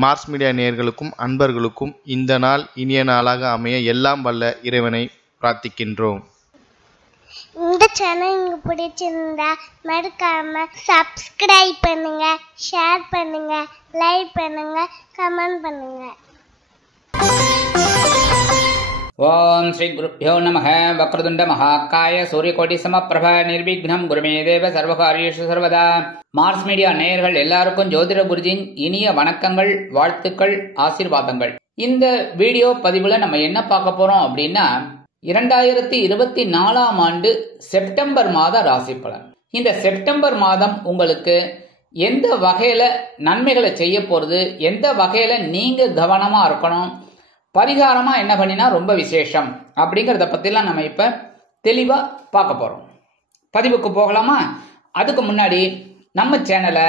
Mars media நேயர்களுக்கும் அன்பர்களுக்கும் இந்த நாள் இனிய நாளாக அமைய எல்லாம் வல்ல இறைவனை பிரார்த்திக்கின்றோம். இந்த சேனல் உங்களுக்கு பிடிச்சிருந்தா மறக்காம சப்ஸ்கிரைப் பண்ணுங்க, ஷேர் பண்ணுங்க, லைக் பண்ணுங்க, கமெண்ட் பண்ணுங்க. ஓம் ஸ்ரீ குருப்யோ நமः. வக்ரதுண்ட மகாகாய சூரியகோடி சமப்பிரப நிர்விக்னம் குருமே தேவ சர்வகாரியேஷு சர்வதா. மார்ஸ் மீடியா நேயர்கள் எல்லாருக்கும் ஜோதிட குருஜியின் இனிய வணக்கங்கள், வாழ்த்துக்கள், ஆசீர்வாதங்கள். இந்த வீடியோ பதிவுல நம்ம என்ன பார்க்க போறோம் அப்படின்னா 2024 ஆண்டு செப்டம்பர் மாத ராசி பலன். இந்த செப்டம்பர் மாதம் உங்களுக்கு எந்த வகையில நன்மைகளை செய்ய போறது, எந்த வகையில நீங்க கவனமா இருக்கணும், பரிகாரமா என்ன பண்ணினா ரொம்ப விசேஷம் அப்படிங்கறத பத்திலாம் நம்ம இப்ப தெளிவா பார்க்க போறோம். பதிவுக்கு போகலாமா? அதுக்கு முன்னாடி நம்ம சேனலை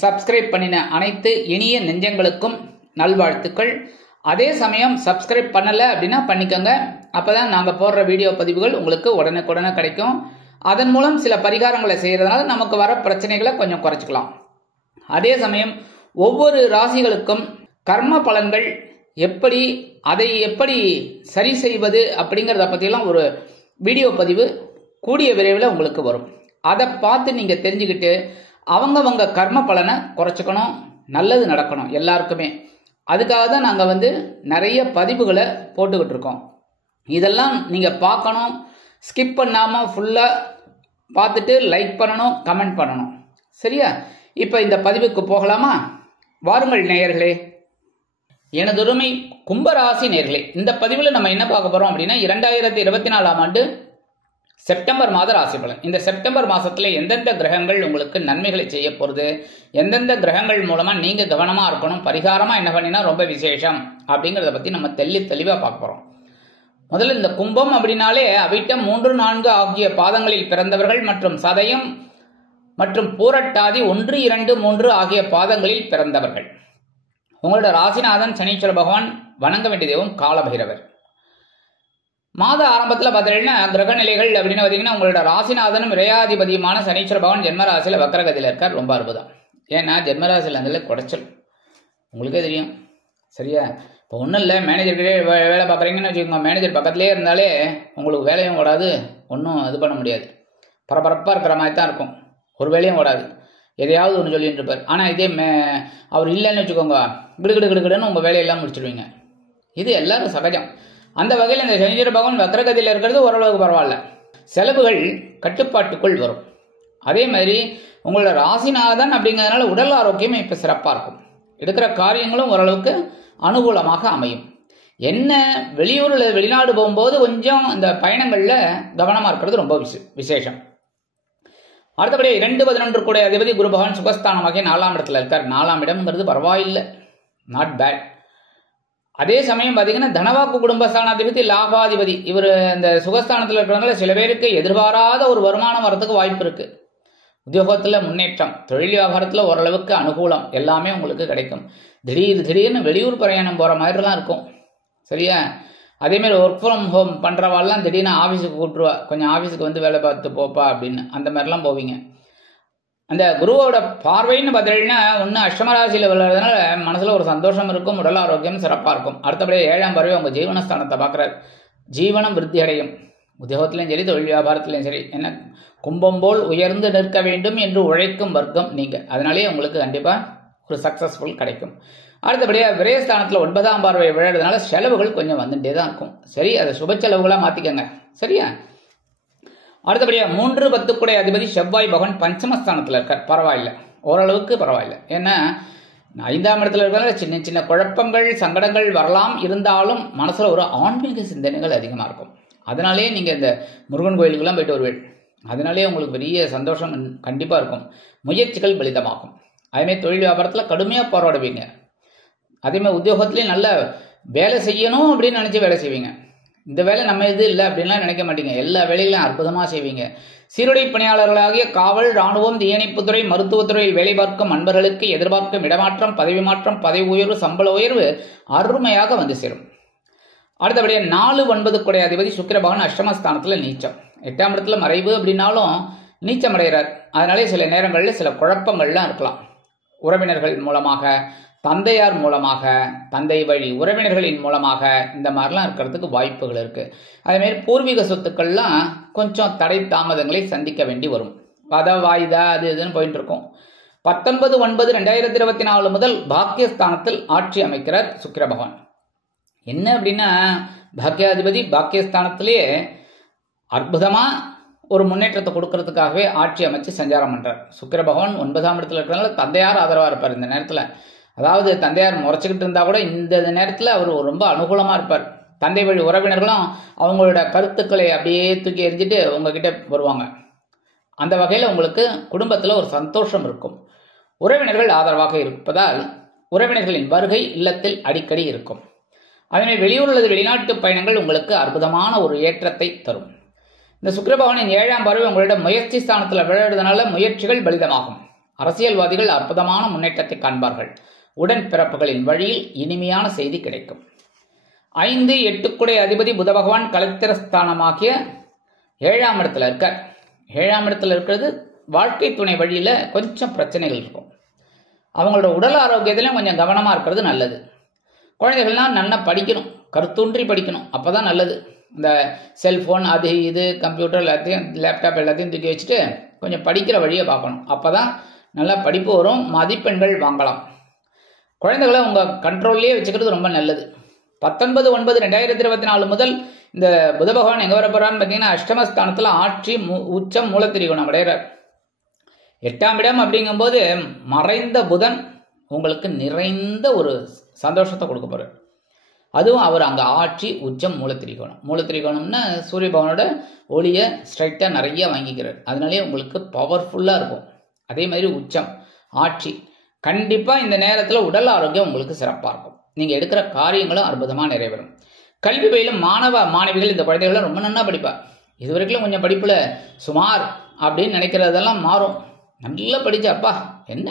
சப்ஸ்கிரைப் பண்ணின அனைத்து இனிய நெஞ்சங்களுக்கும் நல்வாழ்த்துக்கள். அதே சமயம் சப்ஸ்கிரைப் பண்ணல அப்படின்னா பண்ணிக்கோங்க. அப்பதான் நாங்க போடுற வீடியோ பதிவுகள் உங்களுக்கு உடனுக்குடனே கிடைக்கும். அதன் மூலம் சில பரிகாரங்களை செய்யறதுனால நமக்கு வர பிரச்சனைகளை கொஞ்சம் குறைச்சிக்கலாம். அதே சமயம் ஒவ்வொரு ராசிகளுக்கும் கர்ம பலன்கள் எப்படி, அதை எப்படி சரி செய்வது அப்படிங்கறத பத்தியெல்லாம் ஒரு வீடியோ பதிவு கூடிய விரைவில் உங்களுக்கு வரும். அதை பார்த்து நீங்க தெரிஞ்சுக்கிட்டு அவங்கவங்க கர்ம பலனை குறைச்சிக்கணும், நல்லது நடக்கணும் எல்லாருக்குமே. அதுக்காக தான் நாங்க நிறைய பதிவுகளை போட்டுக்கிட்டு இருக்கோம். இதெல்லாம் நீங்க பார்க்கணும், ஸ்கிப் பண்ணாம ஃபுல்லா பார்த்துட்டு லைக் பண்ணணும், கமெண்ட் பண்ணணும். சரியா? இப்ப இந்த பதிவுக்கு போகலாமா? வாருங்கள் நேயர்களே. எனதுரிமை கும்பராசி நேயர்களே, இந்த பதிவில் நம்ம என்ன பார்க்க போறோம் அப்படின்னா 2024 ஆண்டு செப்டம்பர் மாத ராசி பலன். இந்த செப்டம்பர் மாசத்துல எந்தெந்த கிரகங்கள் உங்களுக்கு நன்மைகளை செய்ய போறது, எந்தெந்த கிரகங்கள் மூலமா நீங்க கவனமா இருக்கணும், பரிகாரமா என்ன பண்ணினா ரொம்ப விசேஷம் அப்படிங்கறத பத்தி நம்ம தெளிவா பார்க்க போறோம். முதல்ல இந்த கும்பம் அப்படின்னாலே அவிட்டம் 3, 4 ஆகிய பாதங்களில் பிறந்தவர்கள் மற்றும் சதயம் மற்றும் பூரட்டாதி 1, 2, 3 ஆகிய பாதங்களில் பிறந்தவர்கள். உங்களோட ராசிநாதன் சனீஸ்வர பகவான், வணங்க வேண்டிய தெய்வம் காலபைரவர். மாத ஆரம்பத்தில் பார்த்தீங்கன்னா கிரக நிலைகள் அப்படின்னு பார்த்தீங்கன்னா உங்களோட ராசிநாதனும் விரையாதிபதியுமான சனீஸ்வர பகவான் ஜென்மராசியில் வக்கரகதியில் இருக்கார். ரொம்ப அற்புதம். ஏன்னா ஜென்மராசியில் அந்த குடைச்சல் உங்களுக்கே தெரியும். சரியா? இப்போ ஒன்றும் இல்லை, மேனேஜர்கிட்டே வேலை பார்க்குறீங்கன்னு வச்சுக்கோங்க. மேனேஜர் பக்கத்துலேயே இருந்தாலே உங்களுக்கு வேலையும் ஓடாது, ஒன்றும் இது பண்ண முடியாது. பரபரப்பாக இருக்கிற மாதிரி தான் இருக்கும், ஒரு வேலையும் ஓடாது, எதையாவது ஒன்று சொல்லிட்டு இருப்பார். ஆனால் இதே அவர் இல்லைன்னு வச்சுக்கோங்க, கிடுகிடுன்னு உங்கள் வேலையெல்லாம் முடிச்சிடுவீங்க. இது எல்லாரும் சகஜம். அந்த வகையில் இந்த சனீஸ்வர பகவான் வக்ரகதியில் இருக்கிறது ஓரளவுக்கு பரவாயில்ல, செலவுகள் கட்டுப்பாட்டுக்குள் வரும். அதே மாதிரி உங்களோட ராசிநாதன் அப்படிங்கிறதுனால உடல் ஆரோக்கியம் இப்போ சிறப்பாக இருக்கும். எடுக்கிற காரியங்களும் ஓரளவுக்கு அனுகூலமாக அமையும். என்ன வெளியூர்ல வெளிநாடு போகும்போது கொஞ்சம் இந்த பயணங்கள்ல கவனமா இருக்கிறது ரொம்ப விசேஷம். அடுத்தபடியே 2-11 கூட அதிபதி குரு பகவான் சுகஸ்தானமாக 4ஆம் இடத்துல இருக்கார். 4ஆம் இடம்ங்கிறது பரவாயில்லை, நாட் பேட். அதே சமயம் பார்த்தீங்கன்னா தனவாக்கு குடும்பஸ்தானாதிபதி லாபாதிபதி இவர் இந்த சுகஸ்தானத்தில் இருக்கிறதுனால சில பேருக்கு எதிர்பாராத ஒரு வருமானம் வரதுக்கு வாய்ப்பு இருக்கு. உத்தியோகத்துல முன்னேற்றம், தொழில் வியாபாரத்துல ஓரளவுக்கு அனுகூலம், எல்லாமே உங்களுக்கு கிடைக்கும். திடீர்னு வெளியூர் பிரயாணம் போற மாதிரிலாம் இருக்கும். சரியா? அதே மாதிரி ஒர்க் ஃப்ரம் ஹோம் பண்றவாள்லாம் திடீர்னு ஆஃபீஸுக்கு கூப்பிட்டுருவா, கொஞ்சம் ஆஃபீஸுக்கு வேலை பார்த்து போப்பா அப்படின்னு, அந்த மாதிரிலாம் போவீங்க. அந்த குருவோட பார்வைன்னு பார்த்தீங்கன்னா ஒன்று அஷ்டமராசியில் விளையாடுறதுனால மனசுல ஒரு சந்தோஷம் இருக்கும், உடல் ஆரோக்கியம் சிறப்பாக இருக்கும். அடுத்தபடியே 7ஆம் பார்வை உங்க ஜீவனஸ்தானத்தை பார்க்குறாரு. ஜீவனம் விருத்தி அடையும், உத்தியோகத்திலையும் சரி தொழில் வியாபாரத்திலையும் சரி. என்ன கும்பம் போல் உயர்ந்து நிற்க வேண்டும் என்று உழைக்கும் வர்க்கம் நீங்க, அதனாலேயே உங்களுக்கு கண்டிப்பா ஒரு சக்சஸ்ஃபுல் கிடைக்கும். அடுத்தபடியா விரயஸ்தானத்தில் 9ஆம் பார்வை விளையாடுறதுனால செலவுகள் கொஞ்சம் வந்துட்டே தான் இருக்கும். சரி, அதை சுப செலவுகளா மாத்திக்கங்க. சரியா? அடுத்தபடியா 3-10 கூட அதிபதி செவ்வாய் பகவான் பஞ்சமஸ்தானத்தில் இருக்கார். பரவாயில்லை, ஓரளவுக்கு பரவாயில்லை. ஏன்னா 5ஆம் இடத்துல இருக்கிறதால சின்ன சின்ன குழப்பங்கள் சங்கடங்கள் வரலாம், இருந்தாலும் மனசுல ஒரு ஆன்மீக சிந்தனைகள் அதிகமா இருக்கும். அதனாலே நீங்க இந்த முருகன் கோயிலுக்கெல்லாம் போயிட்டு வருவீர்கள். அதனாலே உங்களுக்கு பெரிய சந்தோஷம் கண்டிப்பா இருக்கும், முயற்சிகள் பலிதமாகும். அதேமாதிரி தொழில் வியாபாரத்தில் கடுமையா போராடுவீங்க. அதேமாதிரி உத்தியோகத்திலையும் நல்ல வேலை செய்யணும் அப்படின்னு நினைச்சு வேலை செய்வீங்க. இந்த வேலை நம்ம இது இல்லை அப்படின்லாம் நினைக்க மாட்டீங்க, எல்லா வேலைகளையும் அற்புதமா செய்வீங்க. சீருடை பணியாளர்களாகிய காவல், ராணுவம், தீயணைப்புத்துறை, மருத்துவத்துறையில் வேலை பார்க்கும் அன்பர்களுக்கு எதிர்பார்க்கும் இடமாற்றம், பதவி மாற்றம், பதவி உயர்வு, சம்பள உயர்வு அருமையாக வந்து சேரும். அடுத்தபடியாக 4-9 கூட அதிபதி சுக்கிர பகவான் அஷ்டமஸ்தானத்துல நீச்சம். 8ஆம் இடத்துல மறைவு அப்படின்னாலும் நீச்சம் அடைகிறார். அதனாலே சில நேரங்களில் சில குழப்பங்கள்லாம் இருக்கலாம். உறவினர்கள் மூலமாக தந்தையார் மூலமாக, தந்தை வழி உறவினர்களின் மூலமாக இந்த மாதிரிலாம் இருக்கிறதுக்கு வாய்ப்புகள் இருக்கு. அதேமாரி பூர்வீக சொத்துக்கள்லாம் கொஞ்சம் தடை தாமதங்களை சந்திக்க வேண்டி வரும். வாய்தா அது இதுன்னு போயிட்டு இருக்கும். 19/9/2024 முதல் பாக்கியஸ்தானத்தில் ஆட்சி அமைக்கிறார் சுக்கிர பகவான். என்ன அப்படின்னா, பாக்கியாதிபதி பாக்கியஸ்தானத்திலேயே அற்புதமா ஒரு முன்னேற்றத்தை கொடுக்கறதுக்காகவே ஆட்சி அமைச்சு சஞ்சாரம் பண்றார். சுக்கிர பகவான் 9ஆம் இடத்துல இருக்கிறதுனால தந்தையார் ஆதரவா இருப்பார் இந்த நேரத்துல. அதாவது தந்தையார் முறைச்சுக்கிட்டு இருந்தா கூட இந்த நேரத்துல அவர் ரொம்ப அனுகூலமா இருப்பார். தந்தை வழி உறவினர்களும் அவங்களோட கருத்துக்களை அப்படியே தூக்கி எறிஞ்சிட்டு உங்ககிட்ட வருவாங்க. அந்த வகையில உங்களுக்கு குடும்பத்துல ஒரு சந்தோஷம் இருக்கும். உறவினர்கள் ஆதரவாக இருப்பதால் உறவினர்களின் வருகை இல்லத்தில் அடிக்கடி இருக்கும். அதனை வெளியூர் அல்லது வெளிநாட்டு பயணங்கள் உங்களுக்கு அற்புதமான ஒரு ஏற்றத்தை தரும். இந்த சுக்கிர பகவானின் 7ஆம் பார்வை உங்களோட முயற்சி ஸ்தானத்தில் விளையாடுவதனால முயற்சிகள் பலிதமாகும். அரசியல்வாதிகள் அற்புதமான முன்னேற்றத்தை காண்பார்கள். உடன் பிறப்புகளின் வழியில் இனிமையான செய்தி கிடைக்கும். 5, 8 குடை அதிபதி புத பகவான் கலத்திரஸ்தானமாகிய 7ஆம் இடத்துல இருக்கார். 7ஆம் இடத்துல இருக்கிறது வாழ்க்கை துணை வழியில கொஞ்சம் பிரச்சனைகள் இருக்கும். அவங்களோட உடல் ஆரோக்கியத்திலும் கொஞ்சம் கவனமா இருக்கிறது நல்லது. குழந்தைகள்லாம் நல்லா படிக்கணும், கருத்தூன்றி படிக்கணும், அப்பதான் நல்லது. இந்த செல்போன் அது இது கம்ப்யூட்டர் எல்லாத்தையும் லேப்டாப் எல்லாத்தையும் தூக்கி வச்சுட்டு கொஞ்சம் படிக்கிற வழியை பார்க்கணும். அப்பதான் நல்லா படிப்பு வரும், மதிப்பெண்கள் வாங்கலாம். குழந்தைகளை உங்க கண்ட்ரோல்லையே வச்சுக்கிறது ரொம்ப நல்லது. 19/9/2024 முதல் இந்த புத பகவான் எங்க வர போறான்னு பார்த்தீங்கன்னா, அஷ்டமஸ்தானத்துல ஆட்சி உச்சம் மூலத்திரிகோணம் அடைகிறார். 8ஆம் இடம் அப்படிங்கும்போது மறைந்த புதன் உங்களுக்கு நிறைந்த ஒரு சந்தோஷத்தை கொடுக்க போறார். அதுவும் அவர் அங்க ஆட்சி உச்சம் மூலத்திரிகோணம். மூலத்திரிகோணம்னா சூரிய பகவானோட ஒளிய ஸ்ட்ரைட்டா நிறைய வாங்கிக்கிறார். அதனாலே உங்களுக்கு பவர்ஃபுல்லா இருக்கும். அதே மாதிரி உச்சம் ஆட்சி கண்டிப்பா இந்த நேரத்துல உடல் ஆரோக்கியம் உங்களுக்கு சிறப்பா இருக்கும். நீங்க எடுக்கிற காரியங்களும் அற்புதமா நிறைவேறும். கல்வி பயிலும் மாணவ மாணவிகள் இந்த குழந்தைகள் ரொம்ப நன்னா படிப்பா. இதுவரைக்கும் கொஞ்சம் படிப்புல சுமார் அப்படின்னு நினைக்கிறதெல்லாம் மாறும். நல்லா படிச்ச அப்பா என்ன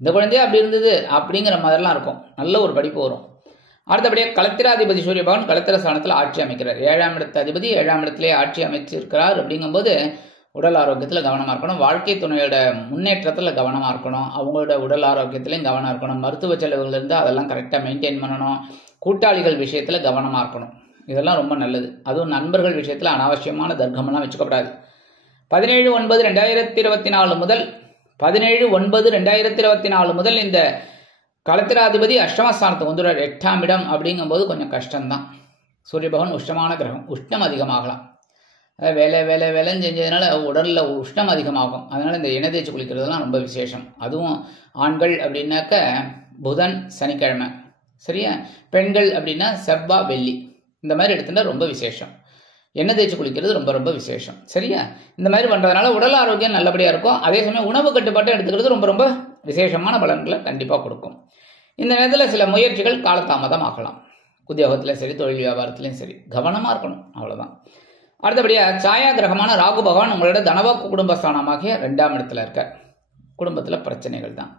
இந்த குழந்தையா அப்படி இருந்தது அப்படிங்கிற மாதிரிலாம் இருக்கும். நல்ல ஒரு படிப்பு வரும். அடுத்தபடியாக கலத்திராதிபதி சூரிய பகவான் கலத்திர ஸ்தானத்தில் ஆட்சி அமைக்கிறார். 7ஆம் இடத்து அதிபதி 7ஆம் இடத்திலே ஆட்சி அமைச்சிருக்கிறார். அப்படிங்கும்போது உடல் ஆரோக்கியத்தில் கவனமாக இருக்கணும். வாழ்க்கை துணையோட முன்னேற்றத்தில் கவனமாக இருக்கணும். அவங்களோட உடல் ஆரோக்கியத்திலையும் கவனம் இருக்கணும். மருத்துவ செலவுகள் இருந்தால் அதெல்லாம் கரெக்டாக மெயின்டைன் பண்ணணும். கூட்டாளிகள் விஷயத்தில் கவனமாக இருக்கணும். இதெல்லாம் ரொம்ப நல்லது. அதுவும் நண்பர்கள் விஷயத்தில் அனாவசியமான தர்க்கமெல்லாம் வச்சுக்கப்படாது. 17/9/2024 முதல் 17/9/2024 முதல் இந்த கலத்திராதிபதி அஷ்டமஸ்தானத்துக்கு வந்துடுறார். 8ஆம் இடம் அப்படிங்கும்போது கொஞ்சம் கஷ்டம்தான். சூரிய பகவான் உஷ்ணமான கிரகம், உஷ்ணம் அதிகமாகலாம். வேலைன்னு செஞ்சதுனால உடல்ல உஷ்ணம் அதிகமாகும். அதனால இந்த எண்ணெய் தேய்ச்சி குளிக்கிறதுலாம் ரொம்ப விசேஷம். அதுவும் ஆண்கள் அப்படின்னாக்க புதன் சனிக்கிழமை, சரியா? பெண்கள் அப்படின்னா செவ்வாய் வெள்ளி, இந்த மாதிரி எடுத்துட்டா ரொம்ப விசேஷம். எண்ணெய் தேய்ச்சி குளிக்கிறது ரொம்ப ரொம்ப விசேஷம், சரியா? இந்த மாதிரி பண்றதுனால உடல் ஆரோக்கியம் நல்லபடியா இருக்கும். அதே சமயம் உணவு கட்டுப்பாட்டை எடுத்துக்கிறது ரொம்ப ரொம்ப விசேஷமான பலன்களை கண்டிப்பா கொடுக்கும். இந்த நேரத்தில் சில முயற்சிகள் காலதாமதம் ஆகலாம். உத்தியோகத்திலும் சரி, தொழில் வியாபாரத்திலையும் சரி கவனமா இருக்கணும், அவ்வளவுதான். அடுத்தபடியா சாயா கிரகமான ராகு பகவான் உங்களோட தனவாக்கு குடும்பஸ்தானமாகிய 2ஆம் இடத்துல இருக்க. குடும்பத்துல பிரச்சனைகள் தான்.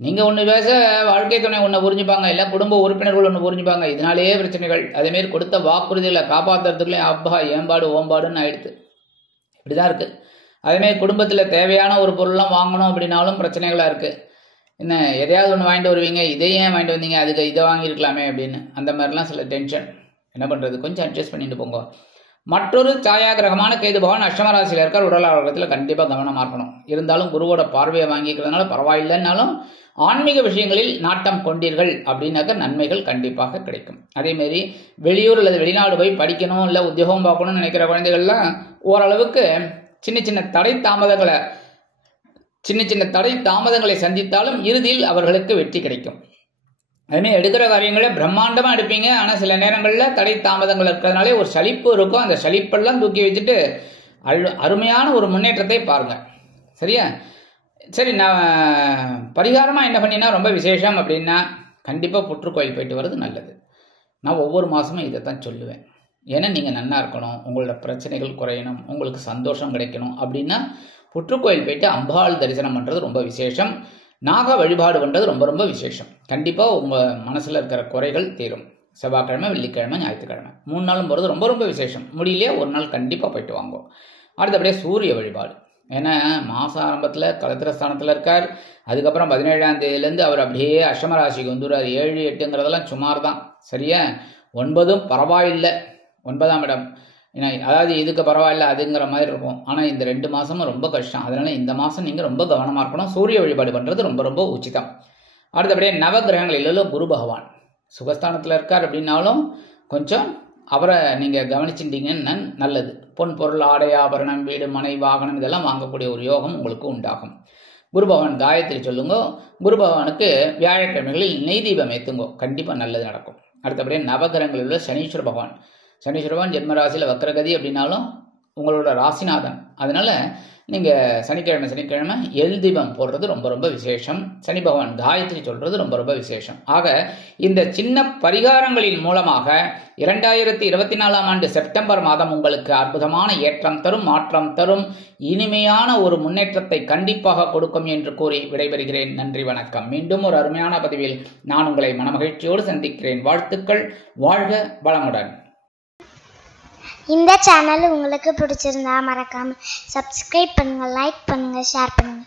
நீங்க ஒண்ணு பேச வாழ்க்கை துணை ஒண்ணு புரிஞ்சுப்பாங்க, இல்ல குடும்ப உறுப்பினர்கள் ஒண்ணு புரிஞ்சுப்பாங்க. இதனாலேயே பிரச்சனைகள். அதே மாதிரி கொடுத்த வாக்குறுதிகளை காப்பாற்றுறதுக்குள்ளே அப்பா ஏம்பாடு ஓம்பாடுன்னு ஆயிடுது. இப்படிதான் இருக்கு. அதே மாதிரி குடும்பத்துல தேவையான ஒரு பொருள்லாம் வாங்கணும் அப்படின்னாலும் பிரச்சனைகளா இருக்கு. என்ன எதையாவது ஒன்று வாங்கிட்டு வருவீங்க, இதை ஏன் வாங்கிட்டு வந்தீங்க, அதுக்கு இதை வாங்கியிருக்கலாமே அப்படின்னு அந்த மாதிரிலாம் சில டென்ஷன். என்ன பண்றது, கொஞ்சம் அட்ஜஸ்ட் பண்ணிட்டு போங்க. மற்றொரு சாயா கிரகமான கேது பகவான் அஷ்டமராசியில் இருக்கார். உடல் ஆரோக்கியத்தில் கண்டிப்பாக கவனமாக இருக்கணும். இருந்தாலும் குருவோட பார்வையை வாங்கிக்கிறதுனால பரவாயில்லைன்னாலும் ஆன்மீக விஷயங்களில் நாட்டம் கொண்டீர்கள் அப்படின்னாக்க நன்மைகள் கண்டிப்பாக கிடைக்கும். அதேமாரி வெளியூர் அல்லது வெளிநாடு போய் படிக்கணும், இல்லை உத்தியோகம் பார்க்கணும்னு நினைக்கிற குழந்தைகள்லாம் ஓரளவுக்கு சின்ன சின்ன தடை தாமதங்களை சந்தித்தாலும் இறுதியில் அவர்களுக்கு வெற்றி கிடைக்கும். அதுமாதிரி எடுக்கிற காரியங்களை பிரம்மாண்டமா எடுப்பீங்க. ஆனால் சில நேரங்களில் தடை தாமதங்கள் இருக்கிறதுனாலே ஒரு சலிப்பு இருக்கும். அந்த சலிப்பெல்லாம் தூக்கி வச்சுட்டு அருமையான ஒரு முன்னேற்றத்தை பாருங்க, சரியா? சரி, நான் பரிகாரமா என்ன பண்ணினா ரொம்ப விசேஷம் அப்படின்னா கண்டிப்பா புற்றுக்கோயில் போயிட்டு வர்றது நல்லது. நான் ஒவ்வொரு மாசமும் இதைத்தான் சொல்லுவேன். ஏன்னா நீங்க நன்னா இருக்கணும், உங்களோட பிரச்சனைகள் குறையணும், உங்களுக்கு சந்தோஷம் கிடைக்கணும் அப்படின்னா புற்றுக்கோயில் போயிட்டு அம்பாள் தரிசனம் பண்றது ரொம்ப விசேஷம். நாக வழிபாடு பண்றது ரொம்ப ரொம்ப விசேஷம். கண்டிப்பா உங்க மனசுல இருக்கிற குறைகள் தீரும். செவ்வாய்க்கிழமை, வெள்ளிக்கிழமை, ஞாயிற்றுக்கிழமை 3 நாளும் போறது ரொம்ப ரொம்ப விசேஷம். முடியலையே ஒரு நாள் கண்டிப்பா போயிட்டு வாங்க. அடுத்தபடியே சூரிய வழிபாடு. ஏன்னா மாதம் ஆரம்பத்தில் கலத்திரஸ்தானத்தில் இருக்கார். அதுக்கப்புறம் 17ஆம் தேதியிலேருந்து அவர் அப்படியே அஷ்டம ராசிக்கு வந்துடுறார். 7, 8ங்கிறதெல்லாம் சுமார் தான். சரியா? 9ம் பரவாயில்லை, 9ஆம் இடம். ஏன்னா அதாவது இதுக்கு பரவாயில்ல அதுங்கிற மாதிரி இருக்கும். ஆனால் இந்த 2 மாதமும் ரொம்ப கஷ்டம். அதனால் இந்த மாதம் நீங்கள் ரொம்ப கவனமாக இருக்கணும். சூரிய வழிபாடு பண்ணுறது ரொம்ப ரொம்ப உச்சிதம். அடுத்தபடியே நவகிரகங்களிலும் குரு பகவான் சுகஸ்தானத்தில் இருக்கார் அப்படின்னாலும் கொஞ்சம் அவரை நீங்கள் கவனிச்சுட்டீங்கன்னா நல்லது. பொன் பொருள் ஆடை ஆபரணம் வீடு மனை வாகனம் இதெல்லாம் வாங்கக்கூடிய ஒரு யோகம் உங்களுக்கு உண்டாகும். குரு பகவான் காயத்ரி சொல்லுங்க. குரு பகவானுக்கு வியாழக்கிழமைகளில் நெய் தீபம் ஏற்றுங்கோ, கண்டிப்பாக நல்லது நடக்கும். அடுத்தபடியே நவகிரகங்களில் உள்ள சனீஸ்வர பகவான் ஜென்மராசியில் வக்கரகதி அப்படின்னாலும் உங்களோட ராசிநாதன். அதனால நீங்கள் சனிக்கிழமை எல் தீபம் போடுறது ரொம்ப ரொம்ப விசேஷம். சனி பகவான் காயத்ரி சொல்றது ரொம்ப ரொம்ப விசேஷம். ஆக இந்த சின்ன பரிகாரங்களின் மூலமாக 2024ஆம் ஆண்டு செப்டம்பர் மாதம் உங்களுக்கு அற்புதமான ஏற்றம் தரும், மாற்றம் தரும், இனிமையான ஒரு முன்னேற்றத்தை கண்டிப்பாக கொடுக்கும் என்று கூறி விடைபெறுகிறேன். நன்றி, வணக்கம். மீண்டும் ஒரு அருமையான பதிவில் நான் உங்களை மனமகிழ்ச்சியோடு சந்திக்கிறேன். வாழ்த்துக்கள். வாழ்க வளமுடன். இந்த சேனல் உங்களுக்கு பிடிச்சிருந்தா மறக்காம சப்ஸ்கிரைப் பண்ணுங்க, லைக் பண்ணுங்க, ஷேர் பண்ணுங்க.